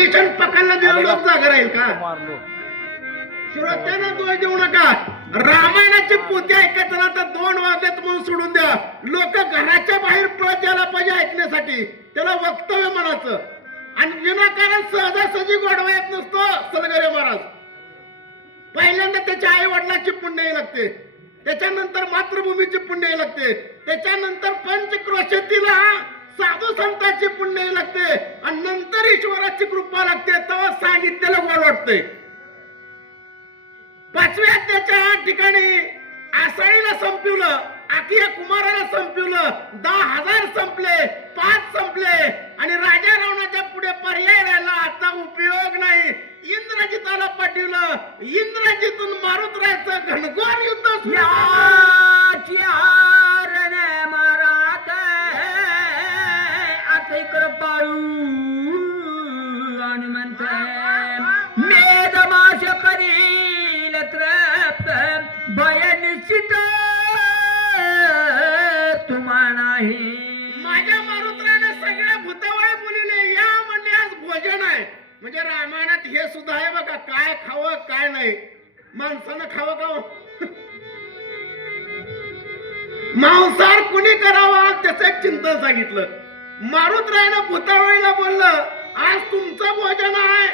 निशाण पकडला दिला लोक जागा राहील का? श्रोत्यांना दोष देऊ नका. रामायणाची पोथी ऐकताना तर 2 वाजलेत म्हणून सोडून द्या. लोक घराच्या बाहेर पळत यायला पाहिजे ऐकण्यासाठी. त्याला वक्तव्य म्हणायचं. आणि विनाकारण सहजासहजी गोडवा येत नसतो. सलगरे महाराज पहिल्यांदा त्याच्या आई वडिलांची पुण्य लागते, त्याच्यानंतर मातृभूमीची पुण्य लागते, त्याच्यानंतर पंचक्रोशीतील साधू संतांची पुण्य लागते, आणि नंतर ईश्वराची कृपा लागते. तेव्हा साहित्याला गोड वाटते. 5व्या अध्यायाच्या ठिकाणी आसाळीला संपवलं, आकिया कुमाराला संपवलं, 10,000 संपले, 5 संपले, आणि राजा रावणाच्या पुढे पर्याय राहिला. आता उपयोग नाही. इंद्रजिताला पाठवलं. इंद्रजितून मारुतरायचं घनघोर युद्ध कृपाळू आणि म्हणते मेदमाश करील त्रप्त भय निश्चित तुम्हा नाही. माझ्या मारुतराने सगळ्या भूतावळे बोलले या म्हणजे आज भोजन आहे. म्हणजे रामायणात हे सुद्धा आहे बघा, काय खावं काय नाही. माणसानं खावं का? मांसाहार कुणी करावा त्याचं एक चिंतन सांगितलं. मारुतरायानं भूतावळीला बोललं आज तुमचं भोजन आहे.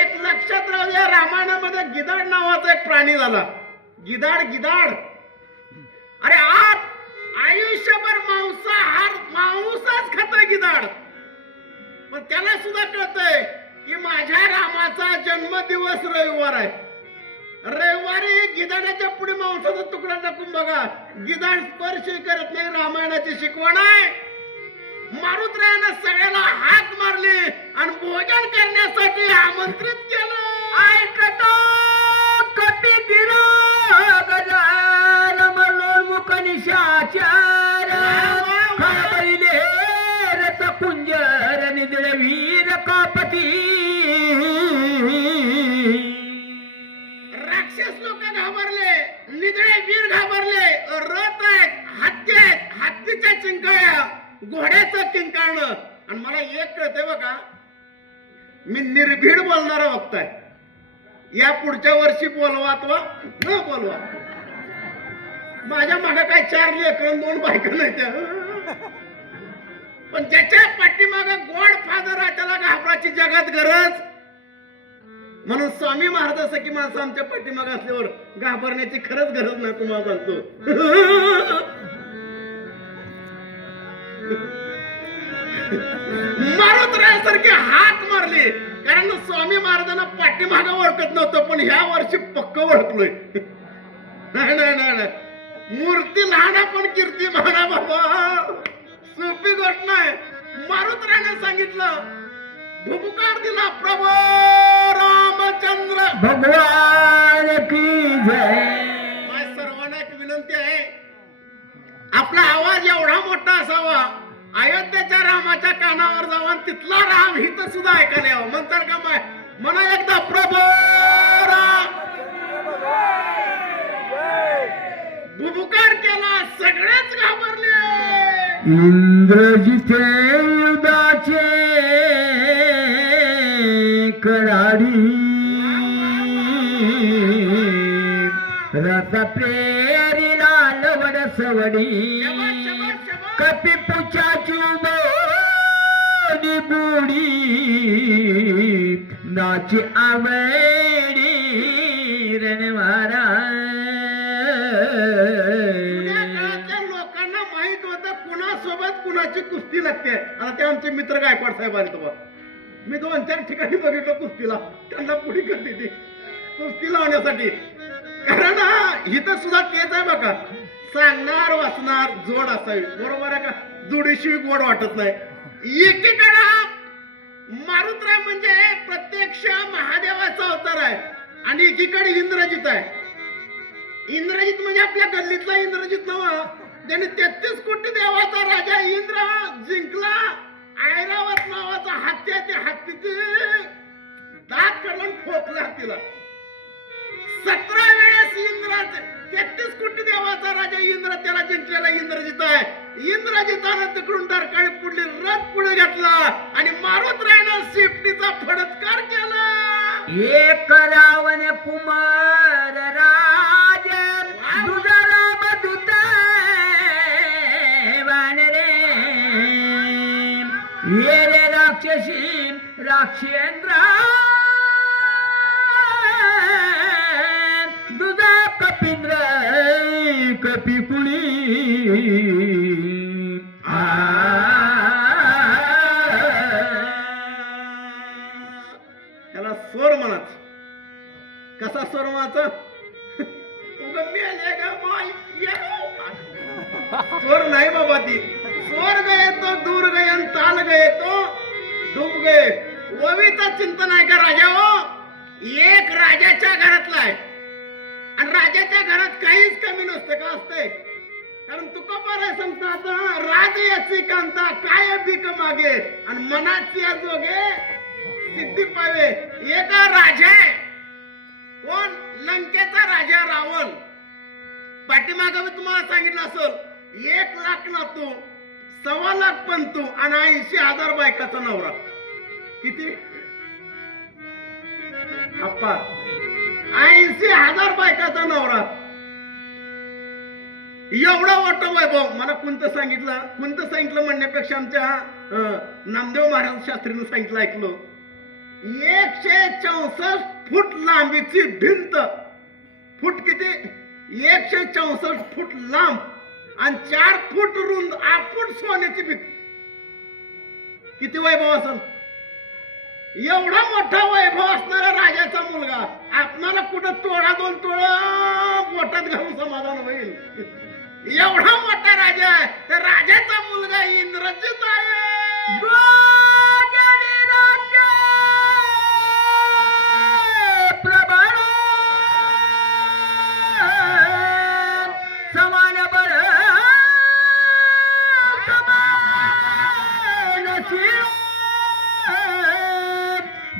एक लक्षात राहू द्या, रामायणामध्ये गिधाड नावाचा एक प्राणी झाला. गिधाड अरे आज आयुष्यभर मांसाच खातोय गिधाड. पण त्याला सुद्धा कळतंय की माझ्या रामाचा जन्मदिवस रविवार आहे. रविवारी गिधाडाच्या पुढे मांसाचा तुकडा टाकून बघा. गिधाड स्पर्श करत नाही. रामायणाची शिकवण आहे. मारुतरायानं सगळ्याला हाक मारले आणि भोजन करण्यासाठी आमंत्रित केलं. ऐकतो कपी गिरो गजाल मलोन मुख निशाचार खळबळले रथ कुंजर निदळ वीर कापती. राक्षस लोक घाबरले, निदळे वीर घाबरले. रथ आहेत, हत्ती आहेत, हत्तीच्या चिंकाळ्या, घोड्याचं किंकाळणं. आणि मला एक कळतंय बघा, मी निर्भीड बोलणारा वक्ता आहे. या पुढच्या वर्षी बोलवा अथवा न बोलवा. माझ्या मागे काय 4 लेकरं 2 बायका नाही त्या. पण ज्याच्या पाठीमागे गॉड फादर आहे त्याला घाबराची जगात गरज. म्हणून स्वामी महाराज की माणसं आमच्या पाठीमागे असल्यावर घाबरण्याची खरंच गरज नाही. तुम्हाला सांगतो मारुतरायासारखी हाक मारली. कारण स्वामी महाराजांना पाठीमागं ओळखत नव्हतं, पण ह्या वर्षी पक्क ओळखलोय. नाही मूर्ती लहाना पण कीर्ती म्हणा बाबा, सोपी गोष्ट नाही. मारुतरायाने सांगितलं, भुबुकार दिला प्रभू रामचंद्र भगवान की जय. माझ्या सर्वांना एक विनंती आहे, आपला आवाज एवढा मोठा असावा अयोध्येच्या रामाच्या कानावर जाऊन तिथला राम हित सुद्धा ऐकायला यावं. म्हणतात का माय म्हणा एकदा प्रभू राम. भुबुकार केला, सगळेच घाबरले. इंद्रजिते युधाचे कडाडी रथ प्रेरिला लवड सवडी कपी पुचाची बुडी नाची आवडी रणवारा. लोकांना माहित होतं कुणासोबत कुणाची कुस्ती लागते. आता ते आमचे मित्र गायकवाड साहेब आले तो. मी 2-4 ठिकाणी बघितलं कुस्तीला. त्यांना पुढे करते ती कुस्ती लावण्यासाठी. कारण इथं सुद्धा तेच आहे बघा, सांगणार वाचणार जोड असावी. बरोबर आहे का? जोडीशिवाय गोड वाटत नाही. एकीकडे मारुतराय म्हणजे प्रत्यक्ष महादेवाचा अवतार आहे, आणि एकीकडे इंद्रजित आहे. इंद्रजित म्हणजे आपल्या गल्लीतला इंद्रजित नव्हा. त्याने 33 कोटी देवाचा राजा इंद्र जिंकला. ऐरावत नावाचा हत्ती आहे. त्या हत्तीचे दात काढून ठोकला हत्तीला. 17 वेळेस इंद्राचे 33 कोटी देवाचा राजा इंद्र त्याला जिंकलेला इंद्रजित आहे. इंद्रजितानं तिकडून डरकाळी पुढली रथ पुढे घेतला आणि मारुतरायानं शिफ्टीचा फड एक रावण कुमार राज तुझा राम दूत वानरे ये रे राक्षसी राक्षेंद्र तुझा कपिंद्र कपिकुळी त्याला स्वर म्हणाच. कसा स्वर म्हणाचा? स्वर नाही बाबा ती. स्वर गये तो दूर गये आणि ताल गये तो डूब गये. ओवीचा चिंतन आहे का राजा हो? एक राजाच्या घरातला आहे आणि राजाच्या घरात काहीच कमी नसतं का? असते. कारण तुकोबाराय सांगता आता राज याची कांता काय भीक मागे आणि मनाची जोगे सिद्धी पावे. एका राजा कोण? लंकेचा राजा रावण. पाठीमागं मी तुम्हाला सांगितलं असेल 1 लाख नातू 1.25 लाख पंतू आणि 80,000 बायकाचा नवरा. किती अप्पा? 80,000 बायकाचा नवरा. एवढं मोठं वैभव. मला कोणतं सांगितलं म्हणण्यापेक्षा आमच्या नामदेव महाराज शास्त्रीनं सांगितलं ऐकलं. 164 फूट लांबीची भिंत. फूट किती? 164 फूट लांब आणि 4 फूट रुंद 8 फूट सोन्याची भिंत. किती वैभव असेल? एवढा मोठा वैभव असणारा राजाचा मुलगा आपणाला कुठं तोळा 2 तोळा पोटात घालून समाधान होईल? एवढा मोठा राजा आहे. तर राजाचा मुलगा इंद्रजित आहे. समान बळ समान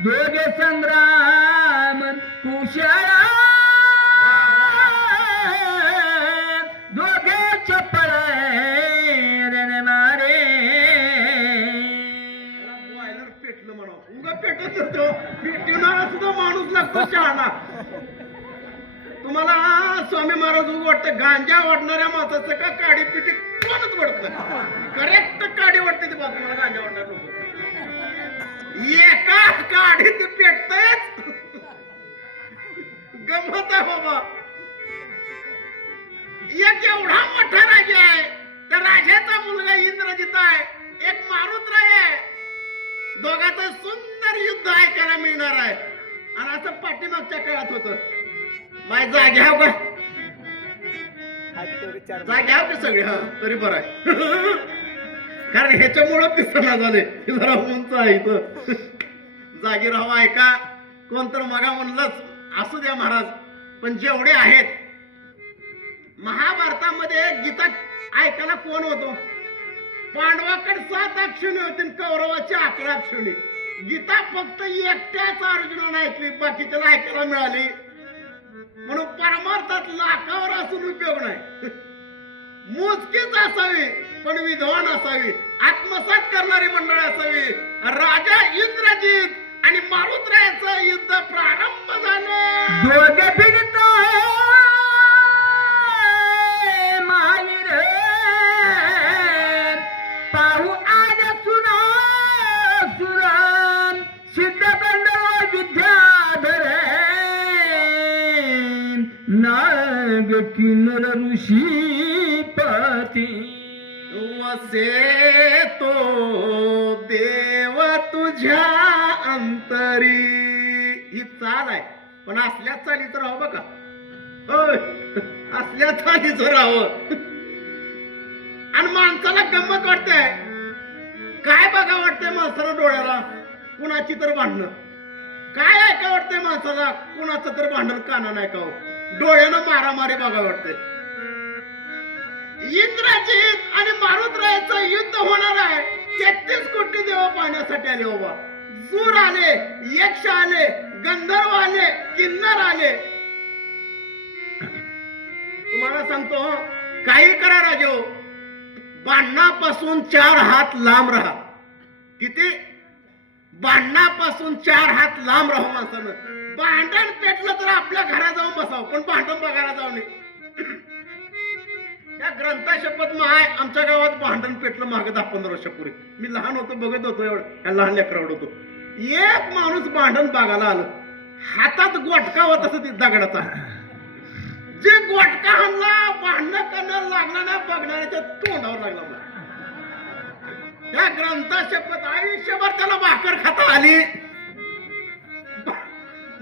दोघे संग्राम कुशळ दोघे चपळ रणमारे. बॉयलर पेटलं म्हणा. उगा पेटत होतो. पेटवणारा सुद्धा माणूस लागतो शहाणा. तुम्हाला स्वामी महाराज वाटतं गांजा वाटणाऱ्या माणसाचं का काडी पिटी कोणच वाटत? करेक्ट काडी वाटते ती बाजू. मला गांजा वाटणार लोक एका काडी ते पेटतच. गमत आहे बाबा. एक एवढा मोठा राजा आहे. त्या राजाचा मुलगा इंद्रजित आहे. एक मारुतराय आहे. दोघांचं सुंदर युद्ध ऐकायला मिळणार आहे. आणि असं पाठीमागच्या काळात होतं. माय जागे हाव का? जागे हाव का सगळे? हा तरी बरं आहे. कारण ह्याच्यामुळं दिसना झाले. जरा उंच आहे इथं. जागी राहावं ऐका. कोण तर मगा म्हणलंच असू द्या महाराज. पण जेवढे आहेत महाभारतामध्ये गीता ऐकायला कोण होतो? पांडवाकडे 7 अक्षणी होती, कौरवाची 11 अक्षणी. गीता फक्त एकट्याच अर्जुनाने ऐकली, बाकीच्याला ऐकायला मिळाली. म्हणून परमार्थात लाखावर असून उपयोग नाही. मोजकीच असावी पण विद्वान असावी. आत्मसात करणारी मंडळ असावी. राजा इंद्रजित आणि मारुतरायाचं युद्ध प्रारंभ झालं. दोघे भिडत माहीर पाहू आज सुना सुराम सिद्धगंड विद्याधर नाग किन्नर ऋषी पती. वसे तो देव तुझ्या अंतरी. ही चाल आहे पण असल्या चालीचं राहावं बघा. होय असल्या चालीचं राहावं. आणि माणसाला गंमत वाटते. काय बघा वाटतंय माणसाला डोळ्याला? कुणाची तर भांडणं. काय ऐका वाटतंय माणसाला? कुणाचं तर भांडण कानानं ऐकावं. डोळ्यानं मारामारी बघा वाटतंय. इंद्रजित आणि मारुतरायाचं युद्ध होणार आहे. 33 कोटी देव पाहण्यासाठी आले बाबा. सूर आले, यक्ष आले, गंधर्व आले, किन्नर आले. तुम्हाला सांगतो काही करा राजो, बाणापासून 4 हात लांब राहा. किती? बाणापासून 4 हात लांब राहा माणसानं. भांडण पेटलं तर आपल्या घरात जाऊन बसावं, पण भांडण बघायला जाऊ नये. त्या ग्रंथा शपथ माय आमच्या गावात भांडण पेटलं मागे 10-15 वर्षापूर्वी. मी लहान होतो, बघत होतो, एवढं ह्या लहान लेकरावड होतो. एक माणूस भांडण बघायला आलं, हातात गोटका होता असं दगडाचा. जे गोटका आणला भांडण करण्याला लागला ना, बघणाऱ्याच्या तोंडावर लागला मला. त्या ग्रंथा शपथ आयुष्यभर त्याला भाकर खाता आली.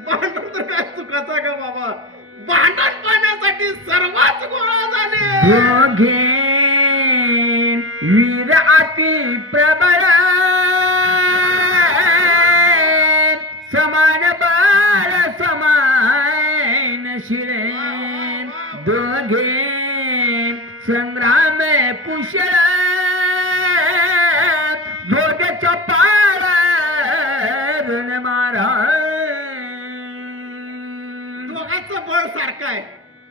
भांडण तर काय चुकाचा का बाबा, भांडण पाहण्यासाठी सर्वच गोळा झाले. दोघे वीर अति प्रबळ, समान बाळ समान शिळे, दोघे संग्राम कुशळ, दोघेच्या पार रण मारा. दोघांचं बळ सारखं आहे,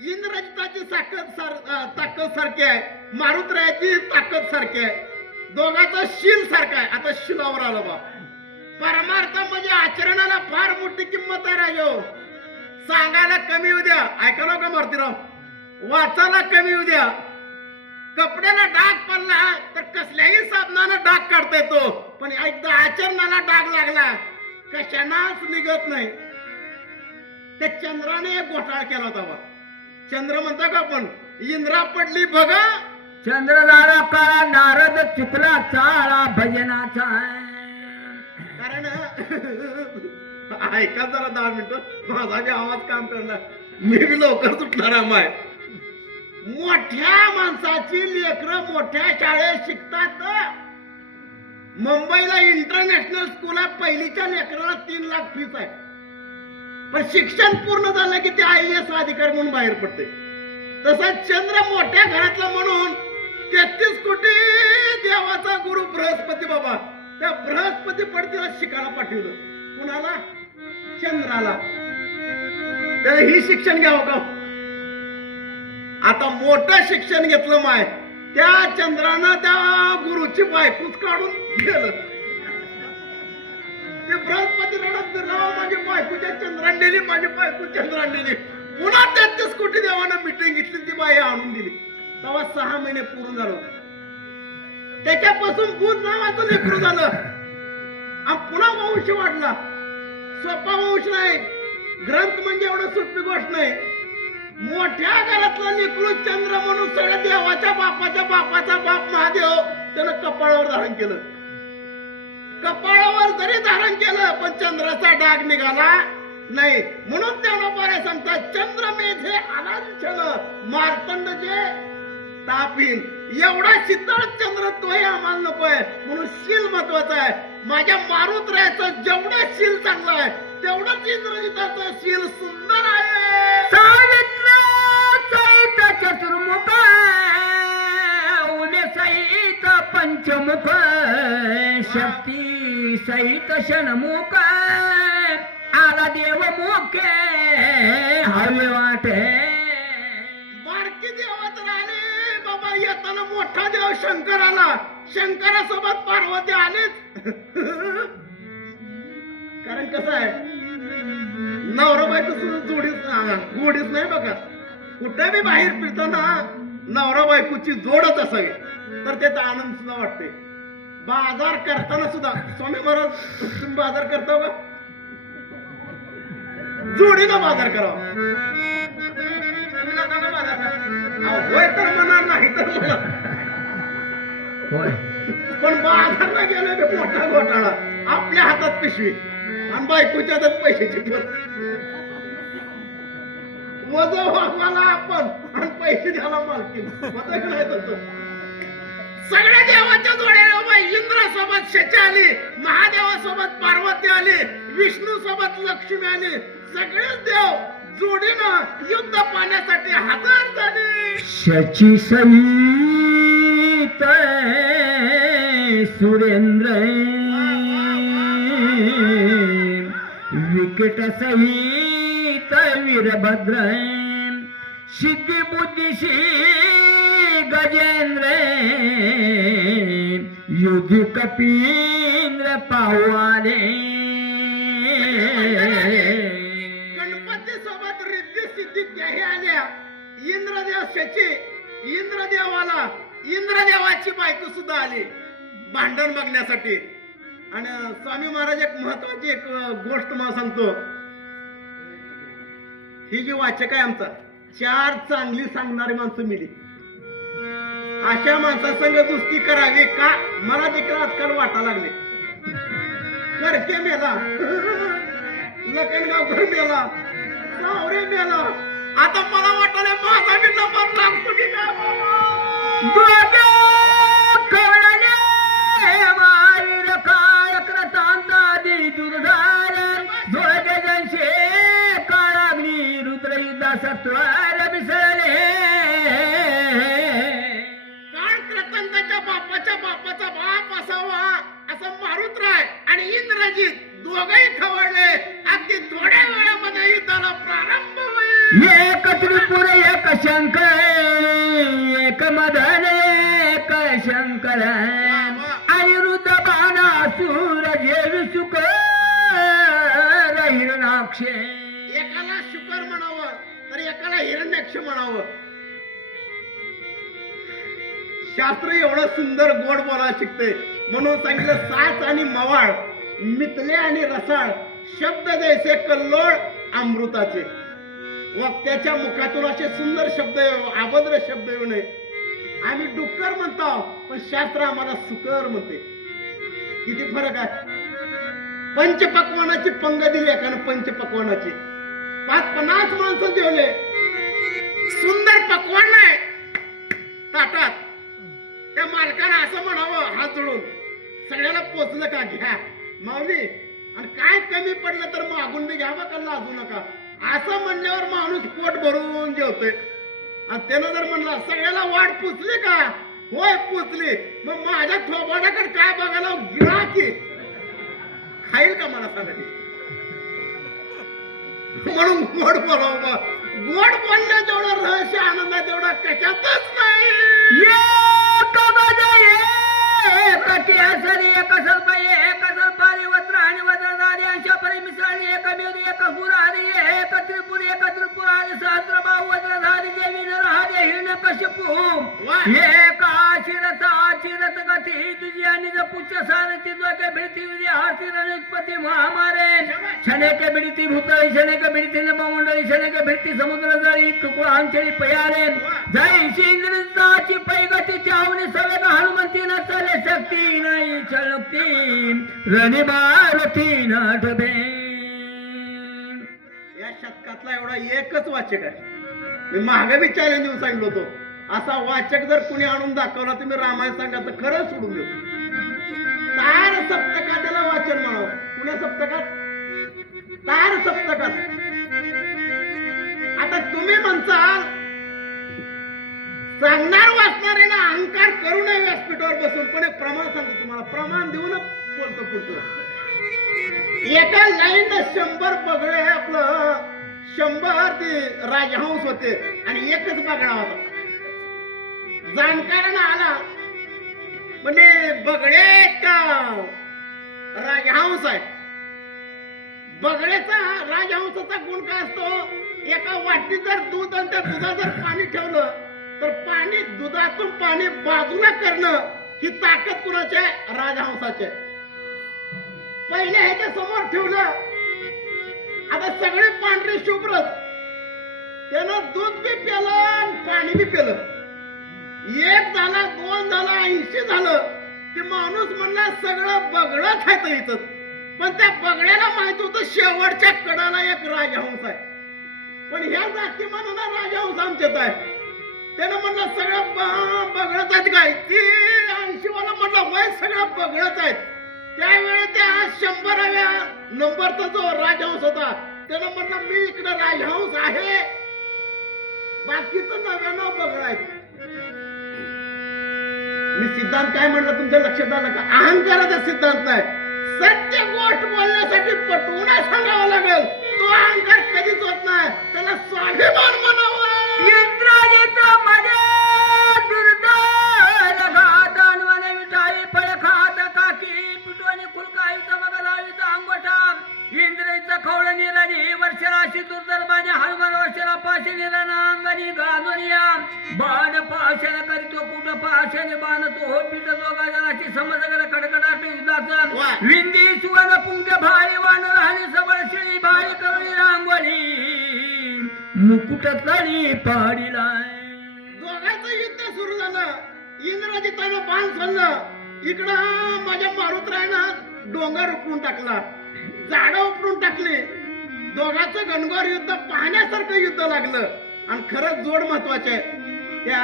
इंद्रजिताची ताकद सारखी आहे, मारुतरायाची ताकद सारखी आहे, दोघांचा शील सारखा आहे. आता शिलावर आलो बा. परमार्थ म्हणजे आचरणाला फार मोठी किंमत आहे राजो. सांगायला कमी येऊ द्या, ऐकायला का मारुतीराव, वाचायला कमी येऊ द्या. कपड्याला डाग पडला तर कसल्याही साधनानं डाग काढता येतो, पण एकदा आचरणाला डाग लागला कशानाच निघत नाही. त्या चंद्राने एक घोटाळा केला होता बा. चंद्र म्हणता का आपण, इंद्रा पडली बघा चंद्रदारा काळा, नारद चुकला चाळा भजनाचा. कारण ऐका जरा 10 मिनिटं, माझा बी आवाज काम करणार, मी बी लवकर सुटणार आहे. माय मोठ्या माणसाची लेकरं मोठ्या शाळेत शिकतात. मुंबईला इंटरनॅशनल स्कूल आहे, पहिलीच्या लेकराला 3 लाख फीस आहे, पण शिक्षण पूर्ण झालं की ते IAS अधिकारी म्हणून बाहेर पडते. तसं चंद्र मोठ्या घरातला म्हणून 33 कोटी देवाचा गुरु बृहस्पती बाबा, त्या बृहस्पती पडतीला शिकायला पाठवलं. कुणाला? चंद्राला. तर ही शिक्षण घ्यावं का? आता मोठं शिक्षण घेतलं माय, त्या चंद्रानं त्या गुरुची बायकोच काढून गेलं. ते बृहस्पती रडत राव, माझी बायकोच्या चंद्रान दिली, माझी बायको चंद्रान दिली. पुन्हा 33 कोटी देवानं मिटिंग घेतली, ती बाई आणून दिली. तेव्हा 6 महिने पूर्ण झालं. त्याच्यापासून बुध नावाचं लेकरू झालं आणि पुन्हा वंश वाढला. सोपा वंश नाही, ग्रंथ म्हणजे एवढं सोपी गोष्ट नाही. मोठ्या घरातला लेकरू चंद्र म्हणून सगळ्या देवाच्या बापाचा बाप महादेव त्यानं कपाळावर धारण केलं. कपाळावर जरी धारण केलं पण चंद्राचा डाग निघाला नाही. म्हणून त्यानं बऱ्या सांगतात, चंद्र मेघे अलांछन मार्तंड जे तापीन. एवढा शीतळ चंद्र तोही आम्हाला नकोय, म्हणून शील महत्वाचं आहे. माझ्या मारुतरायाचं जेवढं शील चांगलं आहे तेवढंच इंद्रजिताचं शील सुंदर आहे. सावित्र सहित चतुर्मुख, उमे सहित पंचमुख, शक्ती सहित षण्मुख, आला देव मुखे हवे वाटे. बारकी देव तर आले बाबा, येताना मोठा देव शंकर आला. शंकरासोबत पार्वती आलीच. कारण कसं आहे, नवरा बायको जोडीच नाही बघा. कुठे बी बाहेर फिरताना नवरा बायकोची जोडच असावी, तर त्याचा आनंद सुद्धा वाटते. बाजार करताना सुद्धा, स्वामी महाराज तुम्ही बाजार करता का? जोडीनं बाजार करावा. तुम्ही जाता का बाजारला? होय तर म्हणा, नाही तर म्हणा. होय, पण बाजारला गेलो की मोठा घोटाळा. आपल्या हातात पिशवी आणि बायकोच्या हातात पैशाची पत. वजन वागवायला आपण आणि पैसे द्यायला मालकी. मग नाही तसं. सगळ्या देवाच्या जोड्याला इंद्रासोबत शची आली, महादेवासोबत पार्वती आली, विष्णू सोबत लक्ष्मी आली. सगळेच देव जोडीनं युद्ध पाहण्यासाठी हजर झाले. शची सहित सुरेंद्र, विकट सहित वीरभद्र, सिद्धी बुद्धिशी गजेंद्र, युधी कपींद्र पाहुआले. हे आल्या इंद्रदेव शची इंद्रदेवाला इंद्रदेवाची बायको सुद्धा आली भांडण बघण्यासाठी. आणि स्वामी महाराज एक महत्वाची एक गोष्ट मला सांगतो. ही जी वाचक आहे आमचा 4 चांगली सांगणारी माणसं मिली. अशा माणसासंग दुस्ती करावी का मला देखील आजकाल वाटा लागले. करके मेला लखनगावकर मेला सावरे मेला आता मला वाटलं माझा बी नंबर लागतो की काय बाबा. मारीर काळ क्रतांतादी दुर्धार दोघे जणशे काळाग्नी रुद्र युद्धा सत्वार मिसळले. काळ क्रतंताच्या बापाच्या बापाचा बाप असावा असं मारुतराय आणि इंद्रजित दोघही खवळले. अगदी थोड्या वेळामध्ये युद्धाला प्रारंभ होईल. एक त्रिपुर एक शंकर एक मदन एक शंकर अनिरुद्ध बाणासूर जेवी सुख हिरणाक्षे. एकाला शुकर म्हणावं तर एकाला हिरण्याक्ष म्हणावं. शास्त्र एवढं सुंदर गोड बोलायला शिकते म्हणून सांगितलं साच आणि मवाळ मितले आणि रसाळ शब्द जैसे कल्लोळ अमृताचे. वक्त्याच्या मुखातून असे सुंदर शब्द अभद्र शब्द येऊ नये. आम्ही डुक्कर म्हणतो पण शास्त्र आम्हाला सुकर म्हणते. किती फरक आहे. पंचपक्वानाची पंग दिली एकानं पंचपक्वानाची 50 माणसं जेवले. सुंदर पक्वान नाही ताटात. त्या मालकानं असं म्हणावं हात जोडून सगळ्याला पोचलं का घ्या माऊली आणि काय कमी पडलं तर मागून बी घ्यावं का लाजू नका. असं म्हणल्यावर माणूस पोट भरून जेवतोय. आणि त्यानं जर म्हणला सगळ्याला वाट पुचली का होय पुचली मग माझ्या थोबाडाकडे काय बघायला गिळा की खाईल का मला सांगा. म्हणून गोड बोलावं. गोड बोलण्या जेवढं रहस्य आनंद आहे तेवढा कशातच नाही. एक केसरी एक सर्पय एक सर्पारी वस्त्र आणि वज्रधारी अंशा परी मिसळणी एक मेरू एक पुरारी एक त्रिपुरारी सहस्रबाहू वज्रधारी देवी नरहारी हिरण्यकश्यपू एक चिरत गती तुझी आणि पुच्छ सारथी दोघे भिडती तुझी हाती रणपती महामारे शनेक भिडती भूतळी शनेक भिडती नभमंडळी शनेक भिडती समुद्र जळी कुकुळ अंचळी पयारे जैशी इंद्रियाची पैगती चावणी सवेग हनुमंती न चले शक्ती नाही चलती रणी बारती नठबे. या शतकातला एवढा एकच वाचक आहे. मी मागे बी चॅलेंज देऊन सांगितलं होतो असा वाचक जर कुणी आणून दाखवला तुम्ही रामायण सांगायचं खरं सोडून देतो. तार सप्तकात त्याला वाचन म्हणावं. पुण्या सप्तकात तार सप्तकात. आता तुम्ही म्हणसाल सांगणार वाचणाऱ्याला अहंकार करू नये व्यासपीठावर बसून पण एक प्रमाण सांगतो तुम्हाला प्रमाण देऊन बोलतो पुढचं. एका लाईन 100 बगळे आपलं 100 ते राजहंस होते आणि एकच बगळा होता. जाणकारांना आला म्हणजे बगळे का राजहंस आहे. बगळ्याचा राजहंसाचा गुण काय असतो एका वाटीत जर दूध आणि त्या दुधात जर पाणी ठेवलं तर पाणी दुधातून पाणी बाजूला करणं ही ताकद कुणाची आहे राजहंसाची. पहिले ह्याच्या समोर ठेवलं आता सगळे पांढरे शुभ्र त्यानं दूध बी प्यालं आणि पाणी बी प्यालं. 1 झाला 2 झाला 80 झालं. ते माणूस म्हणला सगळं बगळच आहे इथं. पण त्या बगळ्याला माहित होतं शेवटच्या कडाला एक राजहंस आहे. पण ह्या जाती म्हणून राजहंस आमच्यात आहे. त्यानं म्हणलं सगळं बगळच आहेत काय. ती 80 वाला म्हणलं वय सगळं बगळच आहेत. त्यावेळी त्या 100व्या नंबरचा जो राजहंस होता त्यानं म्हणलं मी इकडे राजहंस आहे बाकीचं 99 बगळ आहेत. मी सिद्धांत काय म्हणलं तुमच्या लक्षात आलं का. अहंकाराचा सिद्धांत नाही. सत्य गोष्ट बोलण्यासाठी पटवून सांगावं लागेल. तो अहंकार कधीच होत नाही. त्याला स्वाभिमान म्हणावं. इंद्राजित मध्ये दुर्दल घात अनवने मिठाई फळ खात काकी पिटवणी खुलकाईचा मगलावीचा अंगोठा इंद्राचा खवळ निराणी वर्षराशी दुर्दल बाणे हनुमान वर्षला पाशे निरांगणी गाजोनिया बाण पाशाने करीतो कुठ पाशाने बाणतो हो पीठ दोघाजनाची समजगड कडकडाट युद्धाचं वा. विंदी सुवर्ण पुंग भाई वान राहणी सबळ शिळी भाई कवळी रांगोळी मुकुट तळी पाडीला दोघांचं युद्ध सुरू झालं. इंद्रजितानं बाण सोडलं. इकडं माझ्या मारुतरायनं डोंगर उपडून टाकला, झाडं उपडून टाकली. दोघांचं गणगोर युद्ध पाहण्यासारखं युद्ध लागलं. आणि खरंच जोड महत्वाचे आहे. त्या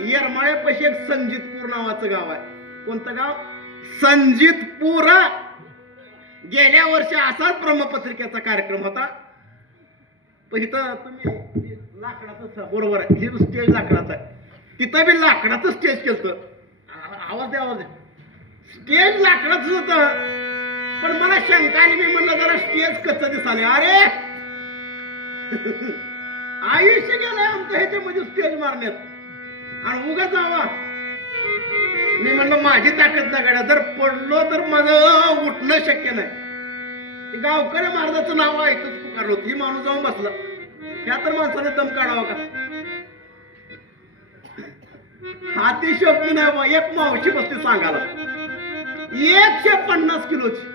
येरमाळ्यापाशी एक संजितपूर नावाचं गाव आहे. कोणतं गाव? संजितपूर. गेल्या वर्षी असाच ब्रह्मपत्रिकेचा कार्यक्रम होता. पण इथं तुम्ही लाकडाचं, बरोबर आहे, ही स्टेज लाकडाचं आहे. तिथं बी लाकडाचं स्टेज केलं. आवाज द्या, आवाज द्या. स्टेज लाकडाच होत. पण मला शंका आली. मी म्हणलं जरा स्टेज कसं दिसाले. अरे आयुष्य गेलंय आमचं ह्याच्यामध्ये स्टेज मारण्यात आणि उगा जावा. मी म्हणलं माझी ताकद ना गाड्या, जर पडलो तर माझं उठणं शक्य नाही. गावकरी महाराजाचं नाव ऐकूच पुकारलं होतं. ही माणूस जाऊन बसला. ह्या तर माणसाने दम काढावा का? अतिशयोक्ती नाही बा. एक मावशी बसते सांगायला 150 किलोची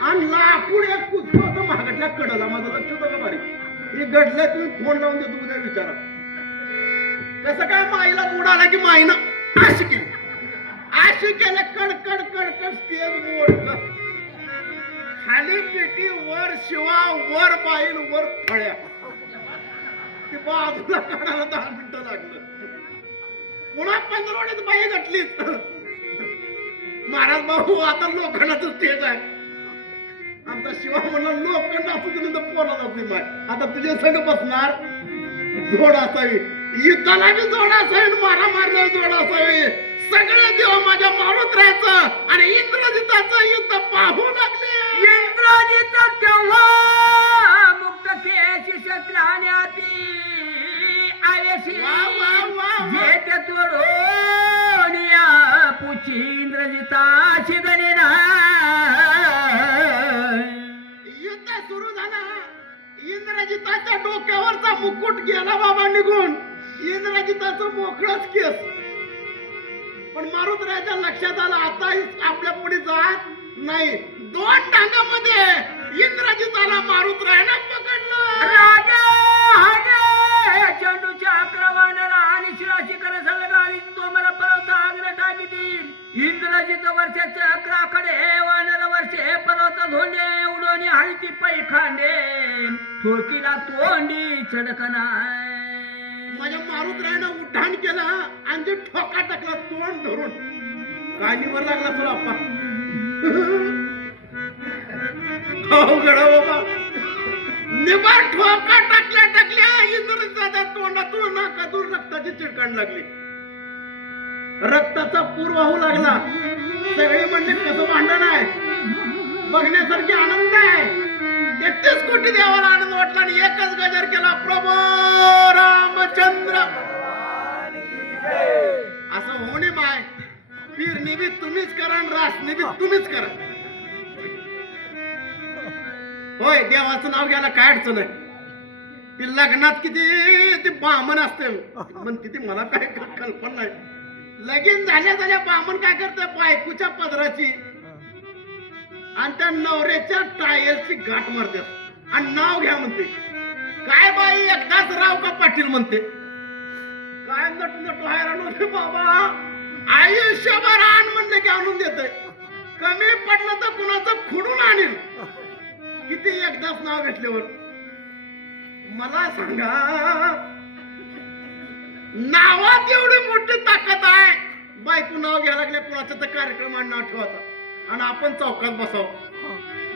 आणि लाकूड एक कुचलं होतं महागडल्या कडला. माझं लक्ष होतं का बारीक? हे घडलंय. तुम्ही फोन लावून देतो उद्या विचारा. कसं काय माईला उडाला की माईनं अशी केली, अशी केलं. कडकड कडकड स्टेज मोडलं. खाली पेटी, वर शिवा, वर बाईल, वर फळ्या. ते बाजूला काढायला 10 मिनिटं लागलं. पुन्हा 15 बाई घटलीच. महाराज भाऊ आता लोखंडाचं स्टेज आहे. आमचा शिवा म्हणला लोखंड असू दे तर पोला जाते माय. आता तुझे सण बसणार. जोड असावी, युद्धाला बी जोड असावी, मारा मारण्याला जोड असावी. सगळे देव माझ्या मारुतरायचं आणि इंद्रजिताचं युद्ध पाहू लागले. इंद्रजित तेव्हा मुक्त केशी शस्त्राण्याती आयशी वा, वा, वा, वा. जेते तोडून या पुची इंद्रजिताची गणना. युद्ध सुरू झालं. इंद्रजिताच्या डोक्यावरचा मुकुट गेला बाबा निघून. इंद्रजिताचं मोकळच केस. पण मारुतरायाच्या लक्षात आलं आता आपल्या पुढे जात नाही. 2 टांगामध्ये इंद्रजिताला मारुतरायानं पकडलं. राजा हरे चंडूच्या अक्रवानला आणि शिलाशिखर सलगारी तो मला पर्वत आग्र टाकीती. इंद्रजित वर्षाचे अकराकडे वानर वर्षे पर्वत धोंडे उडवणी हाळीती पैखांडे ठोकीला तोंडी चडकनाय. माझ्या मारुतरायानं उड्डाण केलं आणि ते ठोका टाकला तोंड धरून. कानीवर लागला तुला अप्पा. अवघड बाबा. निबार ठोका टाकल्या टाकल्या इंद्रजिताच्या तोंडातून नाकातून रक्ताची चिडकाण लागली. रक्ताचा पूर वाहू लागला. सगळे म्हणले कसं भांडण आहे, बघण्यासारखी आनंद आहे. 33 कोटी देवाला आनंद वाटला आणि एकच गजर केला, प्रभू रामचंद्र. असं होणे माय. पीरनी बी तुम्हीच करा आणि रासनी बी तुम्हीच करा. होय, देवाचं नाव घ्यायला काय अडचण आहे. ती लग्नात किती ती बामण असते म्हणते ती, मला काय कल्पना नाही. लगीन झाल्या झाल्या बामण काय करते, बायकोच्या पदराची आणि त्या नवऱ्याच्या टायरची गाठ मारते आणि नाव घ्या म्हणते. काय बाई एकदाच राव का पाटील म्हणते. काय नट नट हैराण होते बाबा. आयुष्यभर आण म्हणले की आणून देते. कमी पडलं तर कुणाचं खुडून आणील. किती एकदाच नाव घेतल्यावर. मला सांगा, नावात एवढी मोठी ताकद आहे. बायको नाव घ्यायला लागल्या कुणाचं तर कार्यक्रम नाव ठेवायचा आणि आपण चौकात बसावं.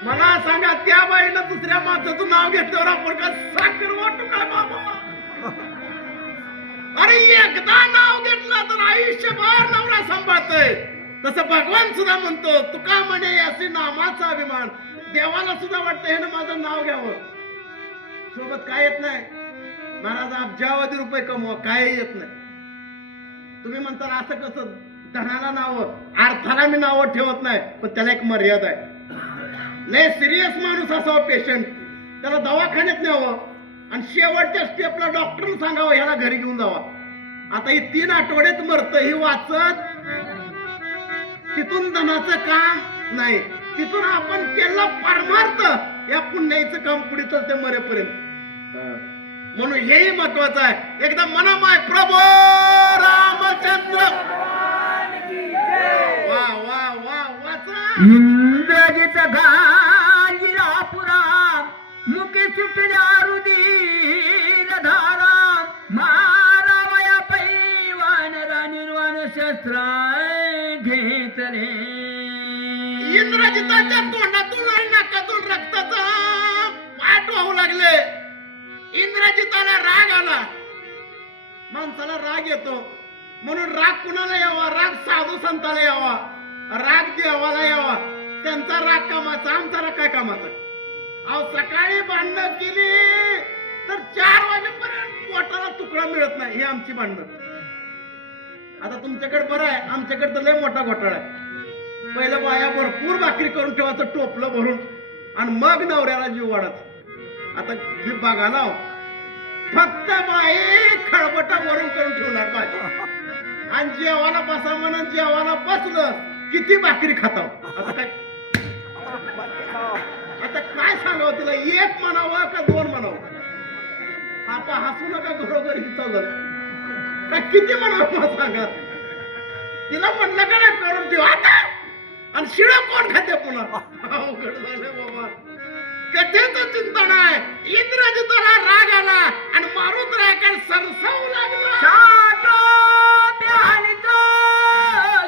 मला सांगा, त्या बाईनं दुसऱ्या माणसाचं नाव घेतल्यावर आपण का साखर वाटू काय बाबा. अरे एकदा नाव घेतलं तर आयुष्यभर नवरा सांभाळतोय. तसं भगवान सुद्धा म्हणतो, तुका म्हणे असे नामाचा अभिमान. देवाला सुद्धा वाटतं हे ना माझं नाव घ्यावं. सोबत काय येत नाही. महाराज अब्जावधी रुपये कमवा, काय येत नाही. तुम्ही म्हणता असं कसं, धनाला नाव, अर्थाला मी नाव ठेवत नाही, पण त्याला एक मर्यादा आहे. लय सिरियस माणूस असावा पेशंट, त्याला दवाखान्यात न्यावं. आणि शेवटच्या स्टेपला डॉक्टरने सांगावं ह्याला घरी घेऊन जावा. आता ही 3 आठवड्यात मरत ही वाचत, तिथून धनाचं काम नाही, तिथून आपण केलं परमार्थ, या पुण्याचं काम पुढे चालते मरेपर्यंत. म्हणून हेही महत्वाचं आहे. एकदा मनामाय प्रभू रामचंद्र. वा वा वा वाचा. इंद्रजित गांजिरापुरा मुखी सुटल्या रुधिर धारा मारावया पैवान निर्वाण शस्त्र घेतले. इंद्रजिताच्या तोंडातून आणि नाकातून रक्ताचा पाठ वाहू लागले. इंद्रजिताला राग आला. माणसाला राग येतो म्हणून राग कुणाला यावा? राग साधू संताला यावा, राग देवाला यावा. त्यांचा राग कामाचा, आमचा राग काय कामाचा? अहो सकाळी भांडणं केली तर 4 वाजेपर्यंत पोटाला तुकडा मिळत नाही. ही आमची भांडणं. आता तुमच्याकडे बरं आहे, आमच्याकडे तर लय मोठा घोटाळा आहे. पहिलं बाया भरपूर भाकरी करून ठेवायचं टोपलं भरून आणि मग नवऱ्याला जीव वाढायचा. आता मी बघायला फक्त बाई खळबटा वरून करून ठेवणार भाजी, आणि जेवाला बसा म्हणून जेवाला बसलं किती भाकरी खाताव. आता काय सांगावं तिला? 1 म्हणावं का 2 म्हणावं? आपा हसू नका, घरोघरी चाललं का किती म्हणावं मला सांगा. तिला म्हणलं का नाही करून ठेव आता, आणि शिळ कोण खाते पुन्हा? अवघड झाले बाबा. कथेचं चिंतन आहे. इंद्रजिताला राग आला आणि मारुतरायाकडे सरसावू लागला.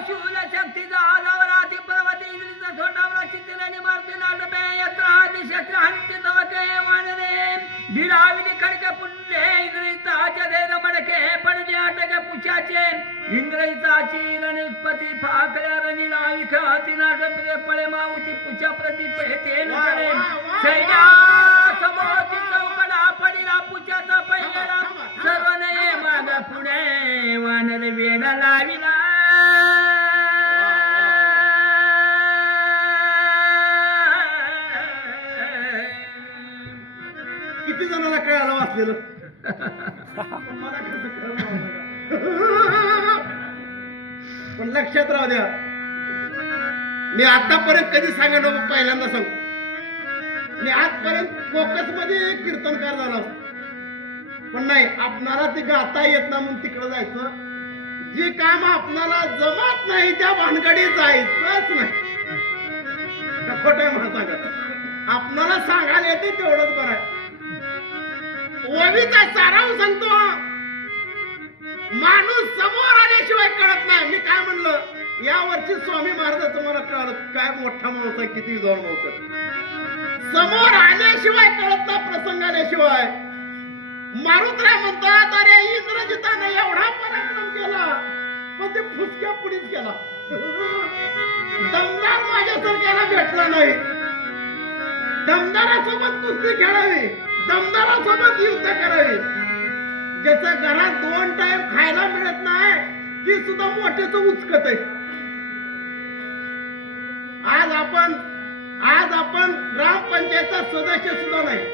शूल शक्तीचा आधावराती पर्वती इंद्रीचा छोटावरा चित्तराने मारते नाटपे यत्र आदि शस्त्र हनिते तवके वानरे धिराविनी खडके पुंडे इंद्रिताचे दे रमणके पडले आटके पुछाचे इंद्रिताची रणस्पती फाकल्या रनिला विखाती नाटप्रिय पळे माऊती पुछा प्रति पेते नरे सैन्या समोरची चौकडा पडिला पुछाचा पहिला सर्व नये माग पुढे वानर वेडा लाविला. किती जणांना कळालं वाचलेलं? पण लक्षात राहू द्या, मी आतापर्यंत कधी सांगा नको, पहिल्यांदा सांगतो. मी आजपर्यंत फोकस मध्ये कीर्तनकार झाला असतो, पण नाही, आपणाला ते गाता येत ना म्हणून तिकडे जायचं. जी काम आपणाला जमत नाही त्या भानगडी जायचंच नाही. खोट आहे मला सांगा. आपणाला सांगायला येते तेवढंच बरं आहे. ओवीचा सारांश सांगतो, माणूस समोर आल्याशिवाय कळत नाही. मी काय म्हणलं, या वर्षी स्वामी महाराजांचं मला कळलं काय मोठा माणूस आहे, किती विद्वान माणूस आहे. समोर आल्याशिवाय कळत नाही, प्रसंग आल्याशिवाय. मारुतराय म्हणतात, अरे इंद्रजिताने एवढा पराक्रम केला पण ते फुसक्या पुढीच केला. दमदार माझ्यासारख्याला भेटला नाही. दमदारासोबत कुस्ती खेळावी, दमदारासोबत युद्ध करावी. ज्याच्या घरात 2 टाइम खायला मिळत नाही ती सुद्धा मोठेच उचकत आहे. आज आपण ग्रामपंचायतचा सदस्य सुद्धा नाही,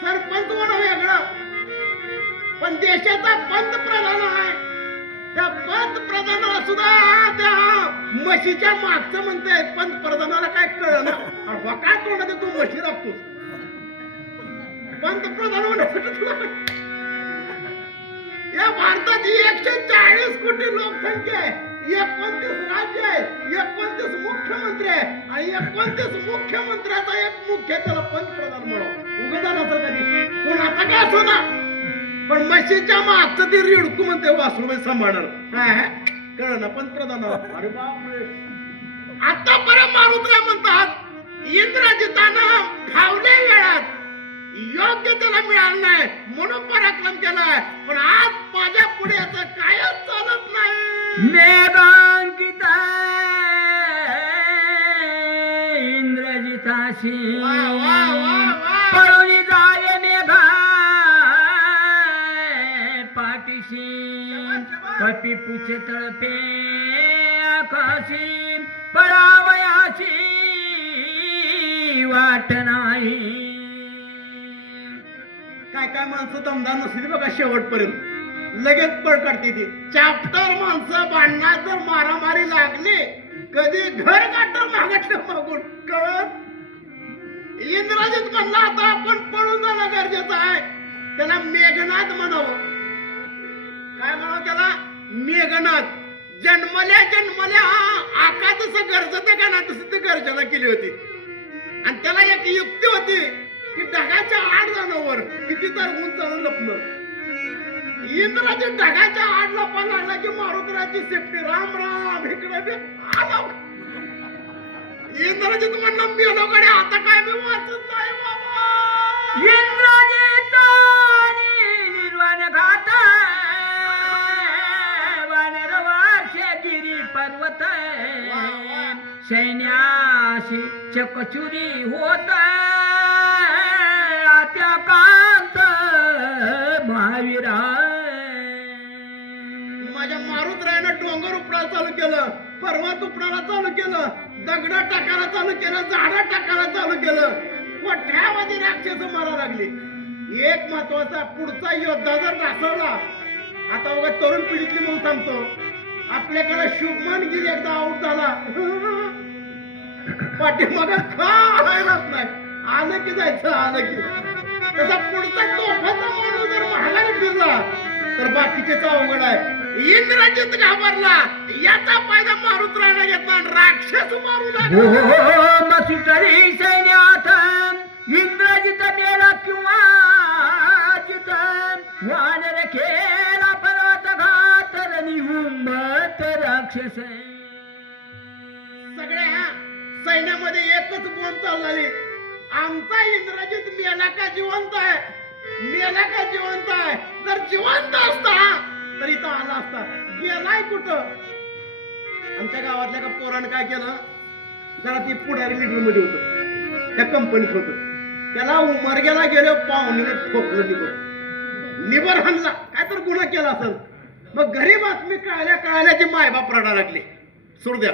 सरपंच म्हणून वेगळं, पण देशाचा पंतप्रधान आहे. त्या पंतप्रधानाला सुद्धा त्या म्हशीच्या मागचं म्हणते. पंतप्रधानाला काय कळलं ना, काय तोंडात तू म्हशी राखतोस? पंतप्रधान होण्यासाठी तुला या भारतात 140 कोटी लोकसंख्या आहे, 29 राज्य आहे, 29 मुख्यमंत्री आहे, आणि 29 मुख्यमंत्र्याचा एक मुख्य त्याला पंतप्रधान म्हणून उगदान असं कधी कोणाचा काय असो ना, पण म्हशीच्या मागचं ते रिडकू म्हणते वासरू सांभाळणार. काय कळ ना पंतप्रधान. अरे बापरे, आतापर्यंत मारुतराय म्हणतात इंद्रजितानं फावल्या वेळात योग्य त्याला मिळालं नाही म्हणून पराक्रम केलाय, पण आज माझ्या पुढे याचं कायच चालत नाही. मेघांकित इंद्रजिताशी पळून जाये मेघा पाठीशी कपी पुछे तळपे आकाशी पळावयाची वाट नाही. काय काय माणसं दमदार नसली बघा शेवटपर्यंत लगेच पळ काढते ती चॅप्टर माणसं भांडणात जर मारामारी लागली कधी घर गाठर मागटलं मागून कळत इंद्रजित म्हणला आता आपण पळून जाणं गरजेचं आहे त्याला मेघनाथ म्हणावं काय म्हणावं त्याला मेघनाथ जन्मल्या आका जसं गरजत का ना तसं ते गर्जना केली होती आणि त्याला एक युक्ती होती की ढगाच्या आड जाणं वर किती तर उंच जाणं लपणं इंद्राजी ढगाच्या आड लपा लागला की मारुतराची सेफ्टी राम राम इकडे बी आलो इंद्रजित म्हणलं मेलोकडे आता काय मी वाचत नाही बाबा इंद्रजित निर्वाण घात गिरी पर्वत सैन्याशी चकचुरी होत त्या कांत महावीरा माझ्या मारुतरायानं डोंगर उपडायला चालू केलं पर्वत उपडायला चालू केलं दगड टाकायला चालू केलं झाडं टाकायला चालू केलं कोठ्यामध्ये राक्षस मारा लागली एक महत्वाचा पुढचा योद्धा जर ढासळला आता बघा तरुण पिढीतली म्हणून सांगतो आपल्याकडे शुभमन गिल एकदा आउट झाला पाठीमाग खायलाच नाही आलं की जायचं आलं की तसा पुढचा तोफाचा माणूस जर महागाने फिरला तर बाकीचे अवघड आहे इंद्रजित घाबरला याचा फायदा मारुतरायाने घेतला आणि राक्षस मारू लागला मसुटरी सैन्यात इंद्रजित मेला किंवा जित वानर केला पर्वत घात निहुंबत राक्षस सगळ्या सैन्यामध्ये एकच बोंब चालली आमचा इंद्रजित मेला का जिवंत आहे मेला का जिवंत आहे जर जिवंत असता तर इथं आला असता गेलाय कुठं आमच्या गावातल्या का पोरानं काय केलं जरा ती पुढारी लिडर मध्ये होत त्या कंपनीत होत त्याला उमरग्याला गेले पाहुणे ठोकलं निबर हाणला काय तर गुन्हा केला असेल मग घरी बातमी कळाल्या ती मायबाप रडा लागली सोड द्या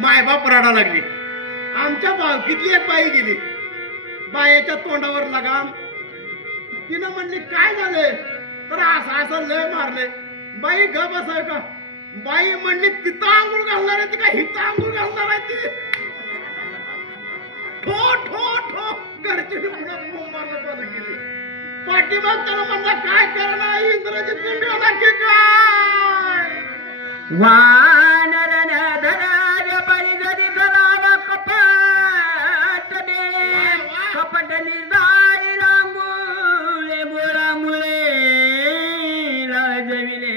मायबाप रडा लागली आमच्या बावकीतली एक बाई गेली बायेच्या तोंडावर लगाम तिनं म्हणली काय झालंय तर असं लय मारले बाई ग बसाय का बाई म्हणली तिथं आंघोळ घालणार आहे ती का हिथं आंघोळ घालणार आहे ती ठो ठो ठो घरची पुढे मारलं चालू केली पाठीमाग त्याला म्हणला काय करणार इंद्रजित मेला की काय वानर धरा बळी जरी धरावा कपट कपट निर्धारी रांगोळे गोळामुळे लाजविले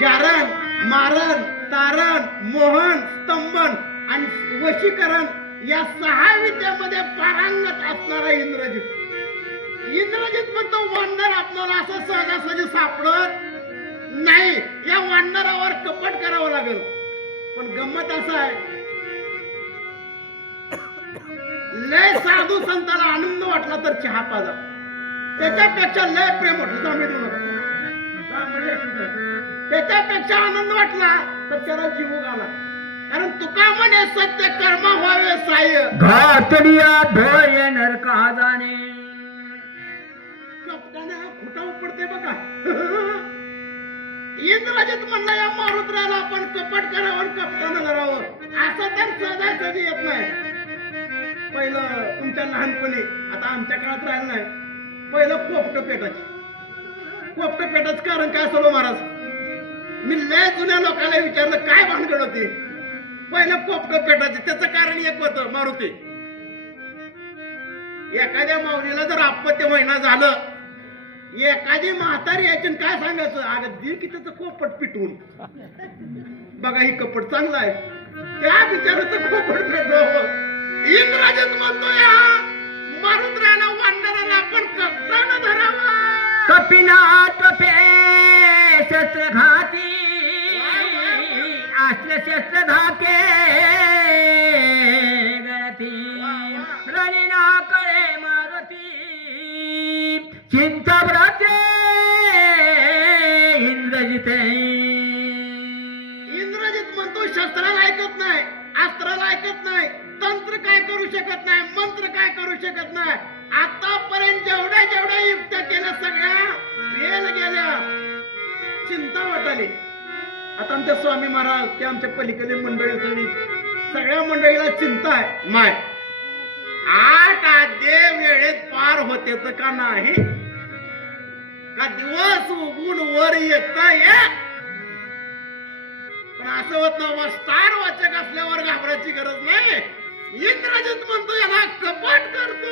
जारण मारण तारण मोहन स्तंभन आणि वशीकरण या 6 विद्यामध्ये पारंगत असणारा इंद्रजित म्हणतो वानर आपल्याला असं सहजासहजी सापडत नाही या वानरावर कपट करावं लागेल पण गंमत असं आहे लय साधू संताला आनंद वाटला तर चहा पाजा त्याच्यापेक्षा लय प्रेम वाटलं जांभळे देऊ नका त्याच्यापेक्षा आनंद वाटला तर त्याला जीव आला कारण तुका म्हणे सत्य कर्म व्हावे साय घातडिया भय नरका जाणे कपटाने हा खोटा उपडते बघा इंद्रजित म्हणला या मारुतरायाला आपण कपट करावं कपटानं धरावं असं तर सहजासहजी येत नाही पहिलं तुमच्या लहानपणी आता आमच्या काळात राहिलं नाही पहिलं पोपट पेटाच कारण काय असलं महाराज मी लय जुन्या लोकांना विचारलं काय भानगड होती पहिलं पोपट पेटाचे त्याचं कारण एक होतं मारुती एखाद्या माऊलीला जर अपत्य महिना झालं एखादी म्हातारी यायची काय सांगायचं अगं दे की त्याचं कोपट पिटवून बघा ही कपट चांगला आहे त्या बिचाराचं कोपट पेटवावं इंद्रजित म्हणतो या मारुतरायाला वानराला आपण कपटानं धरावं कपिनाथ पे शस्त्रघाती असले शस्त्र धाके गळती रणिना कळे मारुती चिंता व्रते इंद्रजित म्हणतो शस्त्राला ऐकत नाही अस्त्राला ऐकत नाही तंत्र काय करू शकत नाही मंत्र काय करू शकत नाही आतापर्यंत आता आमच्या स्वामी महाराज ते आमच्या पलीकडे मंडळी सगळ्या मंडळीला चिंता आहे माय 8 आध्ये वेळेत पार होते तर का नाही का दिवस उगून वर येता पण असं होत ना स्टार वाचक असल्यावर घाबरायची गरज नाही इंद्रजित म्हणतो याला कपट करतो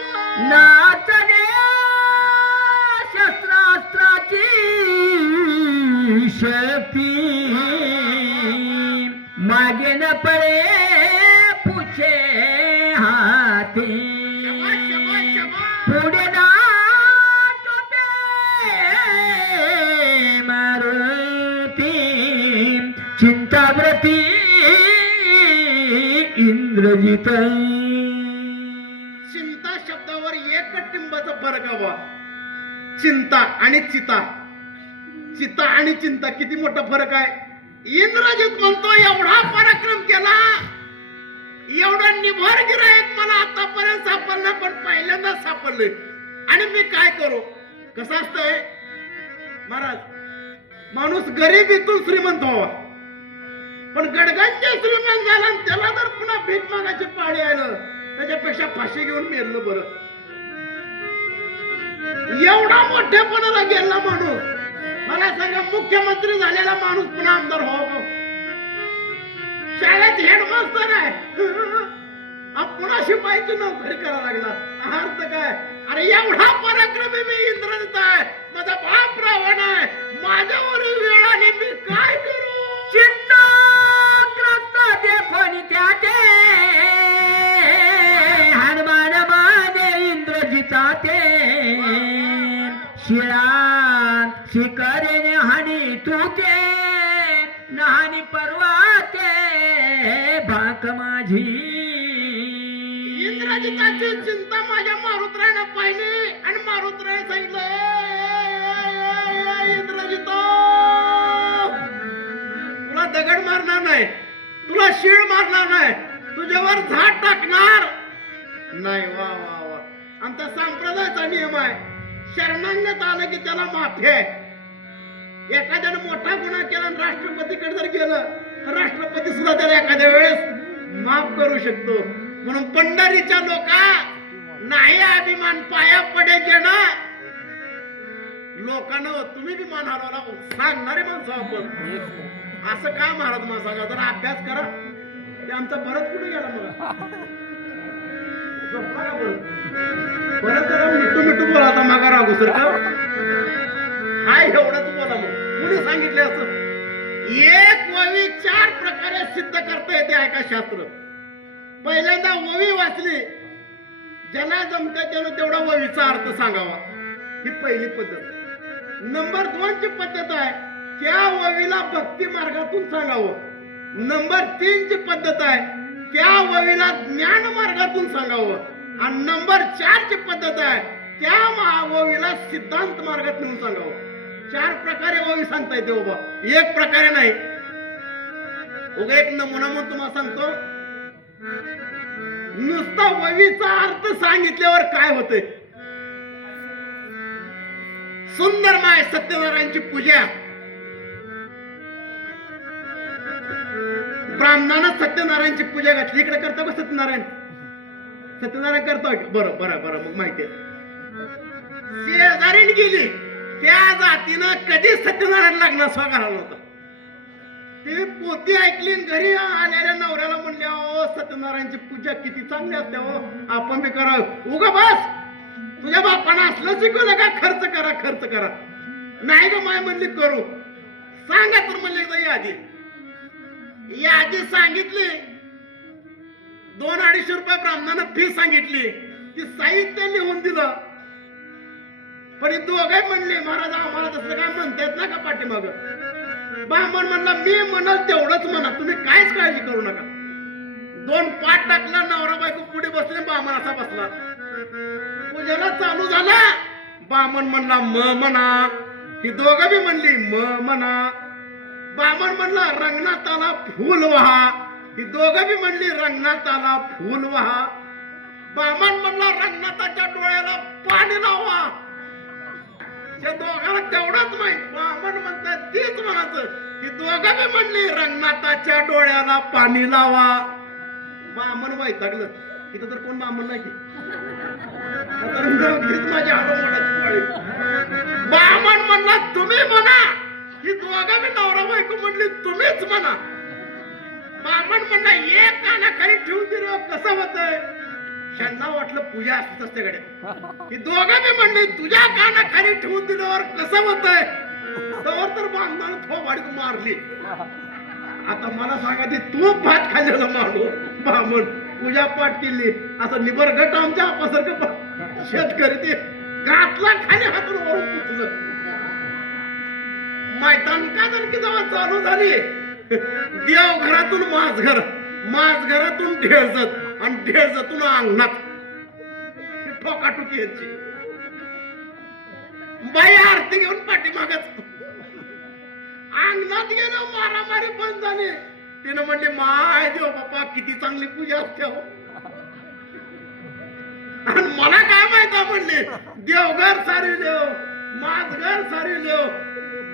नाचने शस्त्रास्त्राची शक्ती मागे न पडे पुछे हाती शबाश, शबाश, शबाश. पुढे ना मारुती चिंताव्रती इंद्रजित चिंता शब्दावर एक टिंबाचा फरक हवा चिंता आणि चिता चिता आणि चिंता किती मोठा फरक आहे इंद्रजित म्हणतो एवढा पराक्रम केला एवढा निभर गिरायक मला आतापर्यंत सापडला पण पहिल्यांदा सापडले आणि मी काय करू कसं असतंय महाराज माणूस गरिबीतून श्रीमंत व्हावा पण गडगंज श्रीमंत झाला आणि त्याला जर पुन्हा भीक मागायची पाळी आलं त्याच्यापेक्षा फाशी घेऊन मेरलं बरं एवढा मोठेपणाला गेला माणूस मला सांगा मुख्यमंत्री झालेला माणूस पुन्हा आमदार व्हावा शाळेत हेडमास्टर आहे पुन्हा शिपाईची नोकरी करायला लागला अर्थ काय अरे एवढा पराक्रमी मी इंद्रजित आहे माझा बाप रावण आहे माझ्यावर वेळ आली मी काय करू चिंताग्रस्त देखोनी त्याचे हनुमान माने इंद्रजिता ते शिळा शिकरेने हानी तू ते नहानी परवाते भाक माझी इंद्रजिताची चिंता माझ्या मारुतरायनं पाहिली आणि मारुतराय सांगितलं इंद्रजित तुला दगड मारणार नाही तुला शिळ मारणार नाही तुझ्यावर झाड टाकणार नाही वा वा वा आमचा संप्रदायाचा नियम आहे शरणागत आलं की त्याला माफी आहे एखाद्याने मोठा गुन्हा केला आणि राष्ट्रपतीकडे जर गेलं तर राष्ट्रपती सुद्धा त्याला एखाद्या वेळेस माफ करू शकतो म्हणून पंढरीच्या लोका नाही अभिमान पाया पडे ना लोकांना तुम्ही बी मान हलवला सांगणारे माणसं आपण असं का महाराज मला सांगा जरा अभ्यास करा ते आमचा भरत कुठे गेला मला झोपला का परत जरा मिठू मिठू बोला आता मागा रागू सर का हाय एवढंच बोला मग कुणी सांगितले असं एक ववी 4 प्रकारे सिद्ध करता येते ऐका शास्त्र पहिल्यांदा ववी वाचली ज्याला जमते त्यानं तेवढा ववीचा अर्थ सांगावा ही पहिली पद्धत नंबर 2 ची पद्धत आहे त्या ववीला भक्ती मार्गातून सांगावं नंबर 3 ची पद्धत आहे त्या ववीला ज्ञान मार्गातून सांगावं आणि नंबर 4 ची पद्धत आहे त्या ववीला सिद्धांत मार्गात नेऊन सांगावं 4 प्रकारे ववी सांगता येते बाबा एक प्रकारे नाही उगा एक नमुना म्हणून तुम्हाला सांगतो नुसता ववीचा अर्थ सांगितल्यावर काय होतंय सुंदर माय सत्यनारायणची पूजा ब्राह्मणानं सत्यनारायणची पूजा घातली इकडे करता का सत्यनारायण सत्यनारायण करता बरं बरं बरं मग माहिती आहे शेजारीने गेली त्या जातीनं कधी सत्यनारायण लागणार घालवला नव्हता ते पोती ऐकली घरी आलेल्या नवऱ्याला म्हणले ओ सत्यनारायणची पूजा किती चांगली असते हो आपण बी करावं उगा बस तुझ्या बापानं असलं शिकवलं का खर्च करा नाही ग माय म्हणली करू सांगा तर म्हणले एकदा यादी सांगितली 2-250 रुपये ब्राह्मणानं फी सांगितली ती साहित्य लिहून दिलं पण हे दोघे म्हणले महाराज आम्हाला तसं काय म्हणतात ना का पाठीमाग ब्राह्मण म्हणला मी म्हणाल तेवढंच म्हणा तुम्ही काहीच काळजी करू नका 2 पाठ टाकला नवरा बायको पुढे बसले ब्राह्मण असा बसला पूजेला चालू झाला ब्राह्मण म्हणला म्हणा ही दोघं बी म्हणली म्हणा ब्राह्मण म्हणला रंगनाथाला फूल वहा ही दोघं बी म्हणली रंगनाथाला फूल वहा ब्राह्मण म्हणला रंगनाथाच्या डोळ्याला पाणी लावा त्या दोघांना तेवढाच माहित ब्राह्मण म्हणतात तेच म्हणायचं ही दोघं बी म्हणली रंगनाथाच्या डोळ्याला पाणी लावा. बामण वैतागलं. इथं तर कोण बामण नाही की. तर नगदीच माझी आडोमोडाची पाळी. बामण म्हणला तुम्ही म्हणा. ही दोघं बी नवरा बायको म्हणली तुम्हीच म्हणा. बामण म्हणला एक कानाखाली ठेवून दिलं कसं होतंय. त्यांना वाटलं पूजा असत असतेकडे. ही दोघं बी म्हणली तुझ्या कानाखाली ठेवून दिल्यावर कसं होतंय. तर बांधणार थोबाडीत मारली. आता मला सांगा ती तूप भात खाल्लेला माणूस बामण पूजा पाठ केली असं निबरगट आमच्या आपासारखं शेतकरी ते घातला खाली हातून वरून पुचलं. मैदान का की जेव्हा चालू झाली देवघरातून माझघर, माझघरातून ढेळजत आणि ढेळजतून अंगणात ठोकाटुकी यांची. बाई आरती घेऊन पाठीमागच अंगणात गेलो. मारामारी बंद झाली. तिनं म्हणली माय देव बाप्पा किती चांगली पूजा असते हो. आणि मला काय माहिती म्हणले देवघर सारी देव, माझघर सारी देव,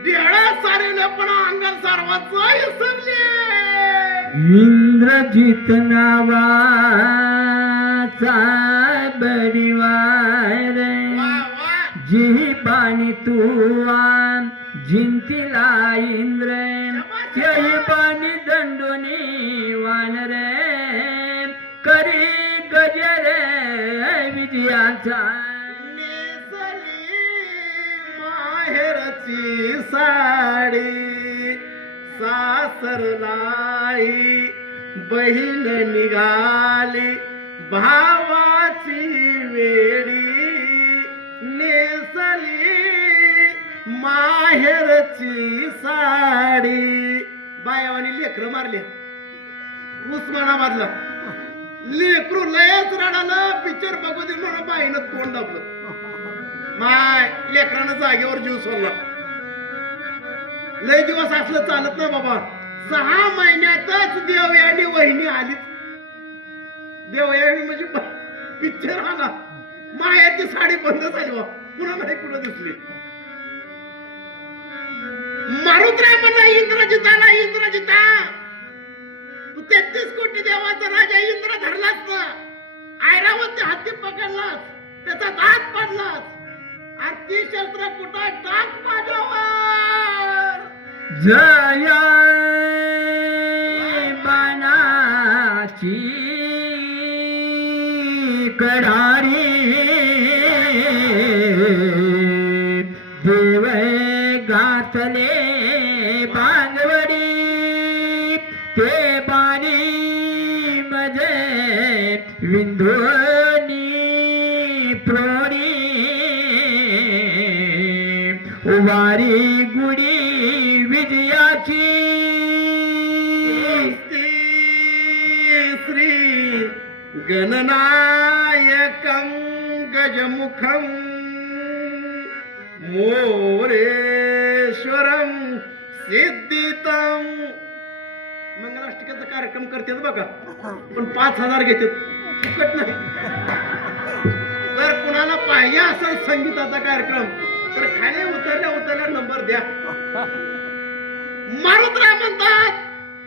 देळा सारी देव, पण अंगण सर्वांचं विसरले. इंद्रजित नावाचा बडिवार वा वा. जी पाणी तू जिंतीला इंद्र ते पाणी दंडोनी वानर करी गजर विजयाचा. नेसली माहेरची साडी सासरलाई बहीण निघाली भावाची वेडी. नेसली माहेरची साडी. बायावानी लेकरं मारल्या उस्मानाबादला. लेकरू लयच रडालं. पिक्चर बघू दे म्हणून बाईनं तोंड दाबलं. माय लेकरानं जागेवर जीव सोडला. लय दिवस असलं चालत ना बाबा. 6 महिन्यातच देवयानी वहिनी आली. देवयानी म्हणजे पिक्चर आला. मायाची साडी बंद झाली बा. पुन्हा नाही कुठं दिसली. मारुतराय म्हणला इंद्रजिताला इंद्रजिता तू 33 कोटी देवाचा राजा इंद्र धरलास ना. ऐरावत हाती पकडलास त्याचा दात पडलास. आरती शस्त्र कुठं टाक माझ्यावर. जया बाणाची कडारी देव घातले बांगवडी ते बाणी मजे विंधोनी प्रोडी उवारी गुडी विजयाची. श्री गणनायकं गजमुखं मोरेश्वरं सिद्धितं. मंगलाष्टकाचा कार्यक्रम करतात बघा पण 5,000 घेतात. फुकट नाही. जर कुणाला पाहिजे असेल संगीताचा कार्यक्रम तर खाली उतरल्या नंबर द्या. मारुतराय म्हणतात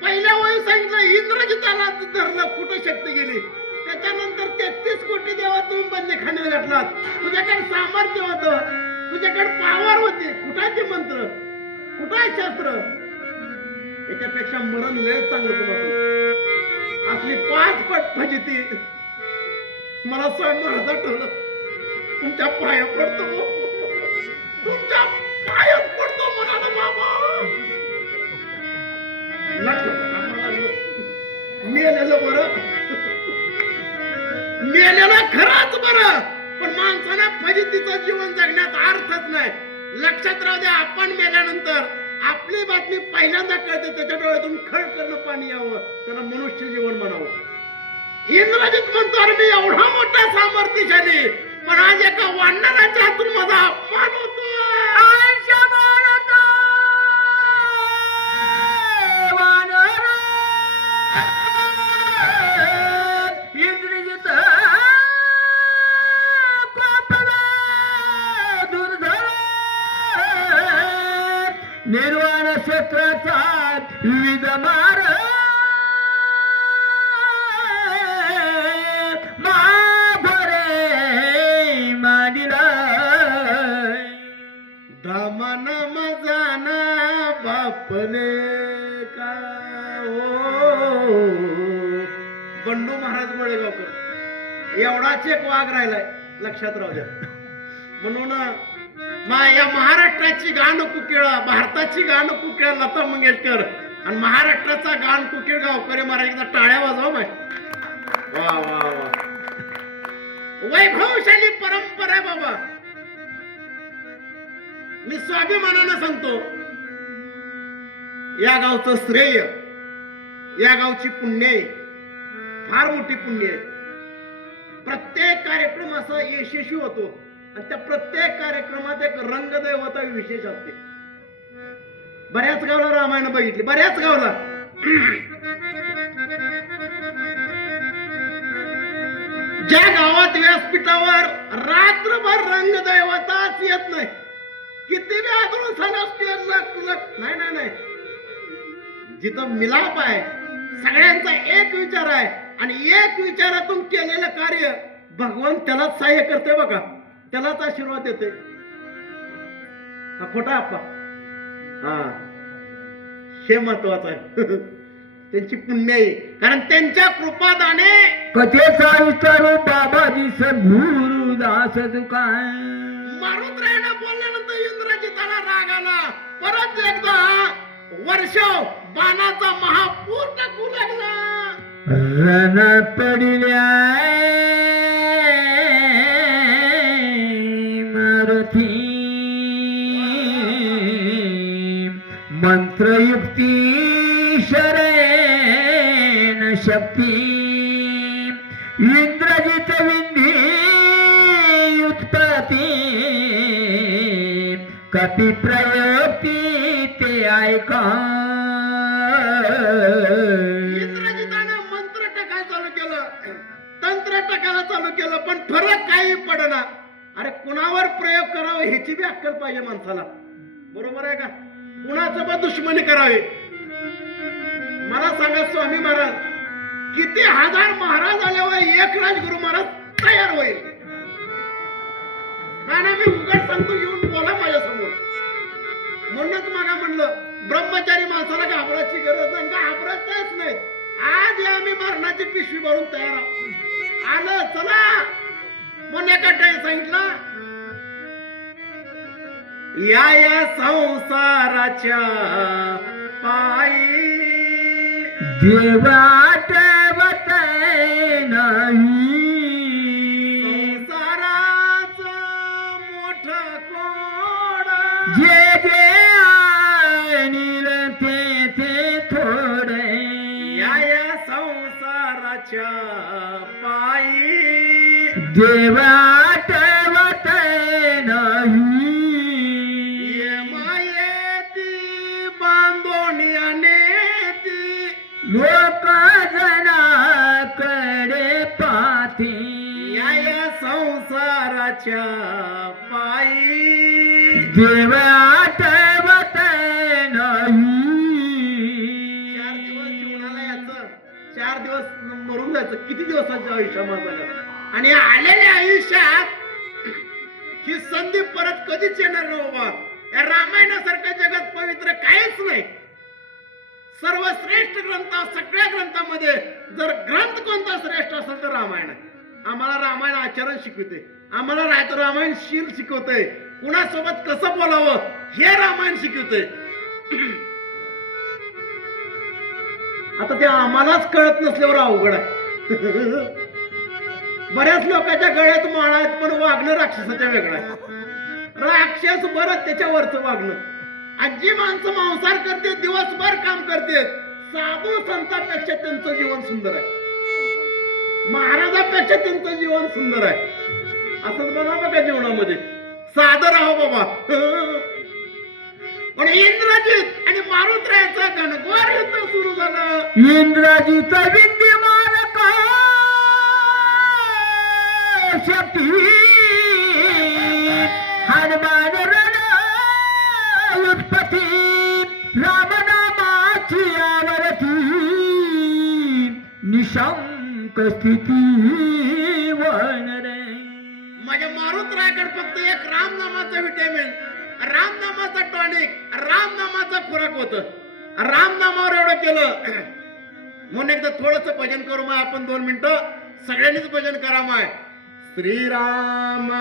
पहिल्या वेळी सांगितलं इंद्रजिताला धरलं कुठं शक्ती गेली. त्याच्यानंतर 33 कोटी देवा तुम्ही बंदीखान्यात घातलात. तुझ्याकडे सामर्थ्य होतं, तुझ्याकडे पावर होती. कुठाचे मंत्र कुठाय शास्त्र. याच्यापेक्षा मरण लय चांगलं तुम्हाला. असली 5 पट फजिती मला स्वामी महाराज ठेवलं. तुमच्या पाया पडतो, तुमच्या पायात पडतो म्हणाला बाबा. मेलेलं बरं, मेलेलं खरंच बरं, पण माणसानं फजितीचं जीवन जगण्यात अर्थच नाही. लक्षात राहू द्या आपण मेल्यानंतर आपली बातमी पहिल्यांदा कळते त्याच्या डोळ्यातून खळखळनं पाणी यावं. त्याला मनुष्य जीवन म्हणावं. इंद्रजित म्हणतो अरे मी एवढा मोठा सामर्थ्यशाली पण आज एका वानराच्या हातून माझा अपमान होतो. इंद्रजित दुर्धर निर्वाण क्षेत्राचा बंडू महाराज मळेगावकर एवढाच एक वाघ राहिलाय, लक्षात राहू द्या. म्हणून या महाराष्ट्राची गान कुकेळा, भारताची गान कुकेळा लता मंगेशकर आणि महाराष्ट्राचा गान कुकेळ गावकरी महाराज, एकदा टाळ्या वाजवा माय. वा वा वा, वैभवशाली परंपरा आहे बाबा. मी स्वाभिमानानं सांगतो, या गावचं श्रेय, या गावची पुण्य आहे, फार मोठी पुण्य आहे. प्रत्येक कार्यक्रम असा यशस्वी होतो आणि त्या प्रत्येक कार्यक्रमात एक रंगदैवता विशेष असते. बऱ्याच गावला रामायण बघितली, बऱ्याच गावला. ज्या गावात व्यासपीठावर रात्रभर रंगदैवताच येत नाही, किती बी आदरून नाही नाही नाही, जिथं मिलाप आहे, सगळ्यांचा एक विचार आहे आणि एक विचारातून केलेलं कार्य भगवान त्यालाच सहाय्य करते बघा, त्यालाच आशीर्वाद देते. हा खोटा आप्पा? हा, हे महत्वाचं आहे. त्यांची पुण्य आहे, कारण त्यांच्या कृपादाने कथेचा विचारू बाबाजी सद्गुरुदास दुकान. मारुतरायानं बोलल्यानंतर इंद्रजिताला राग आला. परत एकदा वर्ष बाणाचा महापूर टाकू लागला. रण पडल्या मारुती, मंत्रयुक्ती शरण शक्ती, इंद्रजित विंधी उत्पत्ती, कपी प्रयोक्ती ते ऐका. इंद्रजितानं मंत्र टाकायला चालू केलं, तंत्र टाकायला चालू केलं, पण फरक काही पडना. अरे कुणावर प्रयोग करावा ह्याची बी अक्कल पाहिजे माणसाला, बरोबर आहे का? कुणाचं पण दुश्मनी करावी. मला सांगा स्वामी महाराज, किती हजार महाराज आल्यावर एक राजगुरु महाराज तयार होईल? नाही मी उघड सांगतो, येऊन बोला माझ्या समोर. म्हणूनच मला म्हणलं, ब्रह्मचारी माणसाला घाबरायची गरज नाही, घाबरतच नाही. आज आम्ही मरणाची पिशवी भरून तयार आहोत. आलं चला. मग एका टाइम सांगितलं, या संसाराच्या पायी देवाट वत नाही, संसाराचं मोठ कोड, जे जे आणील ते ते थोडे. या संसाराच्या पायी देवाट वत नाही, मायेती बांधोणी अनेती, लोक जनाकडे पाठी. या संसाराच्या पायी देव आठवत नाही. 4 दिवस जीवनाला यायचं, 4 दिवस मरून जायचं. किती दिवसाचं आयुष्य माझं? आणि आलेल्या आयुष्यात ही संधी परत कधीच येणार नाही बाबा. या रामायणासारख्या जगात पवित्र काहीच नाही. सर्वश्रेष्ठ ग्रंथ, सगळ्या ग्रंथामध्ये जर ग्रंथ कोणता श्रेष्ठ असेल तर रामायण आहे. आम्हाला रामायण आचरण शिकवते, आम्हाला रामायण शील शिकवते, कुणासोबत कसं बोलावं हे रामायण शिकवते. आता ते आम्हालाच कळत नसल्यावर अवघड आहे. बऱ्याच लोकांच्या गळ्यात माळा आहेत, पण वागणं राक्षसाच्या वेगळं आहे. राक्षस बरं त्याच्यावरच वागणं. आणि जी माणसं मांसाहार करते, दिवसभर काम करते, साधू संतांपेक्षा त्यांचं जीवन सुंदर आहे, महाराजापेक्षा त्यांचं जीवन सुंदर आहे. असंच बघा बघा जीवनामध्ये साधं राहा बाबा. पण इंद्रजित आणि मारुतरायाचं घनघोर युद्ध सुरू झालं. इंद्रजित विद्यमान शक्ती, हनुमान रण उत्पत्ती, रामनामाची आवरती, निशंक स्थिती वनरे. माझ्या मारुतरायाकडे फक्त एक रामनामाचं विटॅमिन, रामनामाचं टॉनिक, रामनामाचं खुराक होतं. रामनामावर एवढं केलं, म्हणून एकदा थोडस भजन करू माय आपण 2 मिनिटं सगळ्यांनीच भजन करा माय श्रीराम